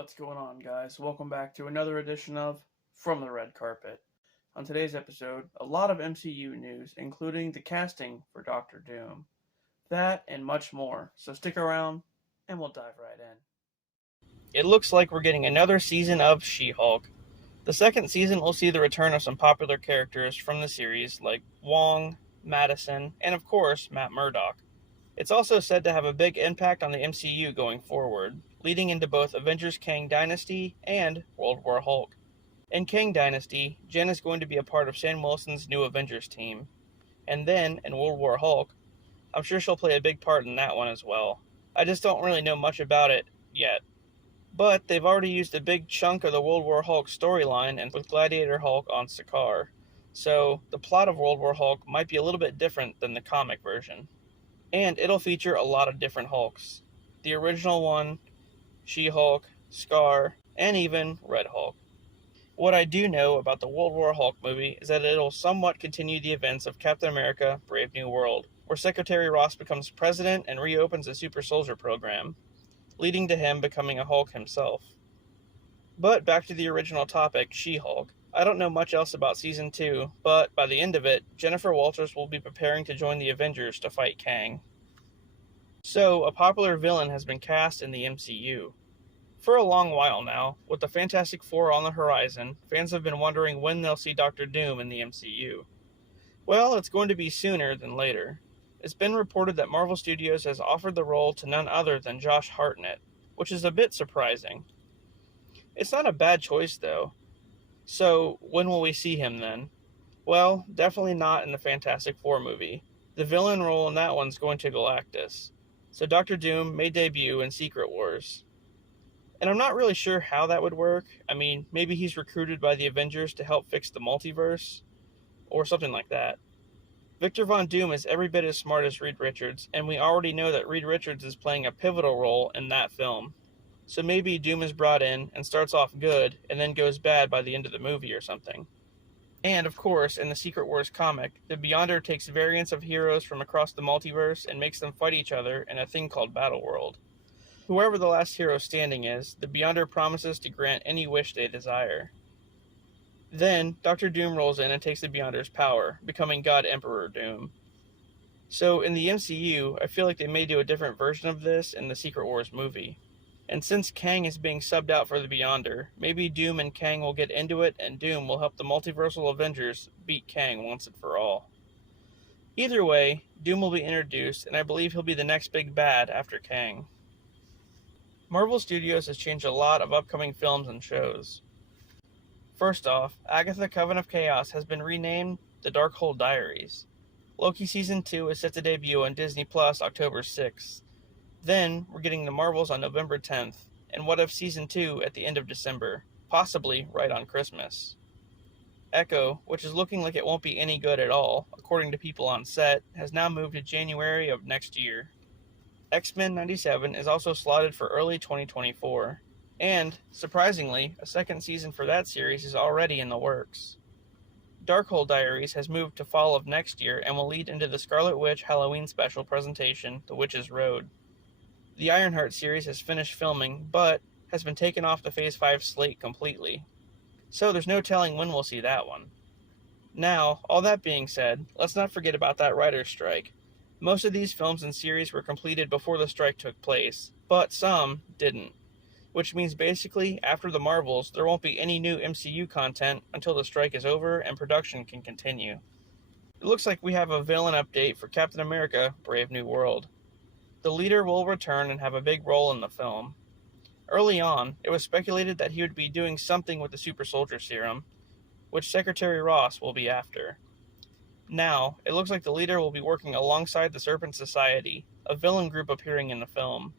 What's going on, guys? Welcome back to another edition of From the Red Carpet. On today's episode, a lot of MCU news, including the casting for Doctor Doom. That and much more, so stick around and we'll dive right in. It looks like we're getting another season of SheHulk. The second season will see the return of some popular characters from the series like Wong, Madison, and of course, Matt Murdock. It's also said to have a big impact on the MCU going forward, leading into both Avengers Kang Dynasty and World War Hulk. In Kang Dynasty, Jen is going to be a part of Sam Wilson's new Avengers team. And then, in World War Hulk, I'm sure she'll play a big part in that one as well. I just don't really know much about it yet. But they've already used a big chunk of the World War Hulk storyline and with Gladiator Hulk on Sakaar. So, the plot of World War Hulk might be a little bit different than the comic version. And it'll feature a lot of different Hulks. The original one, SheHulk, Scar, and even Red Hulk. What I do know about the World War Hulk movie is that it'll somewhat continue the events of Captain America: Brave New World, where Secretary Ross becomes president and reopens a super soldier program, leading to him becoming a Hulk himself. But back to the original topic, She-Hulk. I don't know much else about Season 2, but by the end of it, Jennifer Walters will be preparing to join the Avengers to fight Kang. So, a popular villain has been cast in the MCU. For a long while now, with the Fantastic Four on the horizon, fans have been wondering when they'll see Doctor Doom in the MCU. Well, it's going to be sooner than later. It's been reported that Marvel Studios has offered the role to none other than Josh Hartnett, which is a bit surprising. It's not a bad choice, though. So, when will we see him then? Well, definitely not in the Fantastic Four movie. The villain role in that one's going to Galactus. So Doctor Doom may debut in Secret Wars. And I'm not really sure how that would work. I mean, maybe he's recruited by the Avengers to help fix the multiverse, or something like that. Victor Von Doom is every bit as smart as Reed Richards, and we already know that Reed Richards is playing a pivotal role in that film. So maybe Doom is brought in and starts off good, and then goes bad by the end of the movie or something. And, of course, in the Secret Wars comic, the Beyonder takes variants of heroes from across the multiverse and makes them fight each other in a thing called Battle World. Whoever the last hero standing is, the Beyonder promises to grant any wish they desire. Then, Doctor Doom rolls in and takes the Beyonder's power, becoming God Emperor Doom. So, in the MCU, I feel like they may do a different version of this in the Secret Wars movie. And since Kang is being subbed out for the Beyonder, maybe Doom and Kang will get into it, and Doom will help the multiversal Avengers beat Kang once and for all. Either way, Doom will be introduced, and I believe he'll be the next big bad after Kang. Marvel Studios has changed a lot of upcoming films and shows. First off, Agatha Coven of Chaos has been renamed The Darkhold Diaries. Loki Season 2 is set to debut on Disney Plus October 6th. Then, we're getting The Marvels on November 10th, and What If Season 2 at the end of December, possibly right on Christmas. Echo, which is looking like it won't be any good at all, according to people on set, has now moved to January of next year. X-Men 97 is also slotted for early 2024, and, surprisingly, a second season for that series is already in the works. Darkhold Diaries has moved to fall of next year and will lead into the Scarlet Witch Halloween special presentation, The Witch's Road. The Ironheart series has finished filming, but has been taken off the Phase 5 slate completely. So there's no telling when we'll see that one. Now, all that being said, let's not forget about that writer's strike. Most of these films and series were completed before the strike took place, but some didn't. Which means basically, after the Marvels, there won't be any new MCU content until the strike is over and production can continue. It looks like we have a villain update for Captain America: Brave New World. The leader will return and have a big role in the film. Early on, it was speculated that he would be doing something with the super soldier serum, which Secretary Ross will be after. Now, it looks like the leader will be working alongside the Serpent Society, a villain group appearing in the film.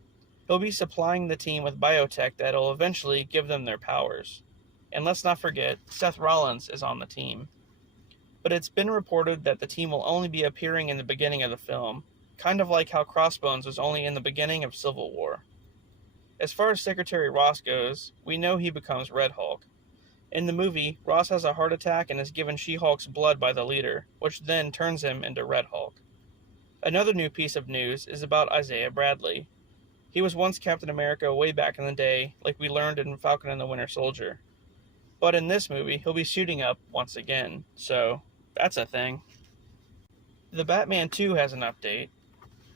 He'll be supplying the team with biotech that'll eventually give them their powers. And let's not forget, Seth Rollins is on the team. But it's been reported that the team will only be appearing in the beginning of the film, kind of like how Crossbones was only in the beginning of Civil War. As far as Secretary Ross goes, we know he becomes Red Hulk. In the movie, Ross has a heart attack and is given She-Hulk's blood by the leader, which then turns him into Red Hulk. Another new piece of news is about Isaiah Bradley. He was once Captain America way back in the day, like we learned in Falcon and the Winter Soldier. But in this movie, he'll be suiting up once again, so that's a thing. The Batman 2 has an update.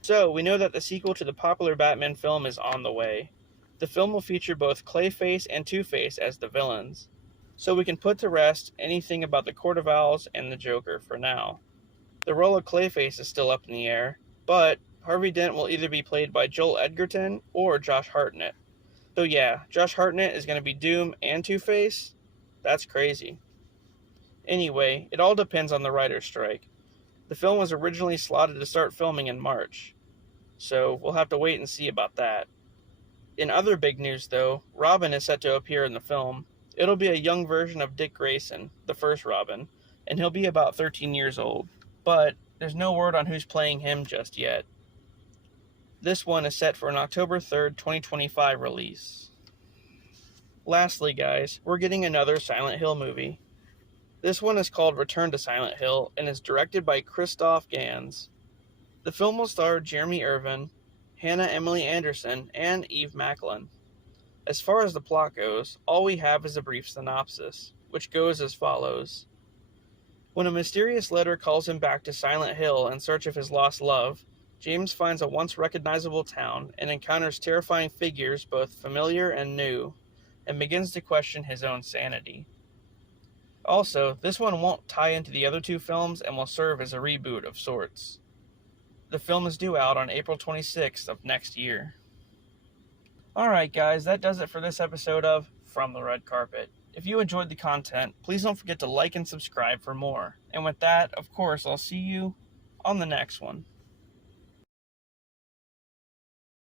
So, we know that the sequel to the popular Batman film is on the way. The film will feature both Clayface and Two-Face as the villains. So we can put to rest anything about the Court of Owls and the Joker for now. The role of Clayface is still up in the air, but Harvey Dent will either be played by Joel Edgerton or Josh Hartnett. So yeah, Josh Hartnett is going to be Doom and Two-Face? That's crazy. Anyway, it all depends on the writer's strike. The film was originally slotted to start filming in March, so we'll have to wait and see about that. In other big news though, Robin is set to appear in the film. It'll be a young version of Dick Grayson, the first Robin, and he'll be about 13 years old. But there's no word on who's playing him just yet. This one is set for an October 3rd, 2025 release. Lastly guys, we're getting another Silent Hill movie. This one is called Return to Silent Hill and is directed by Christoph Gans. The film will star Jeremy Irvin, Hannah Emily Anderson, and Eve Macklin. As far as the plot goes, all we have is a brief synopsis, which goes as follows. When a mysterious letter calls him back to Silent Hill in search of his lost love, James finds a once recognizable town and encounters terrifying figures both familiar and new, and begins to question his own sanity. Also, this one won't tie into the other two films and will serve as a reboot of sorts. The film is due out on April 26th of next year. Alright guys, that does it for this episode of From the Red Carpet. If you enjoyed the content, please don't forget to like and subscribe for more. And with that, of course, I'll see you on the next one.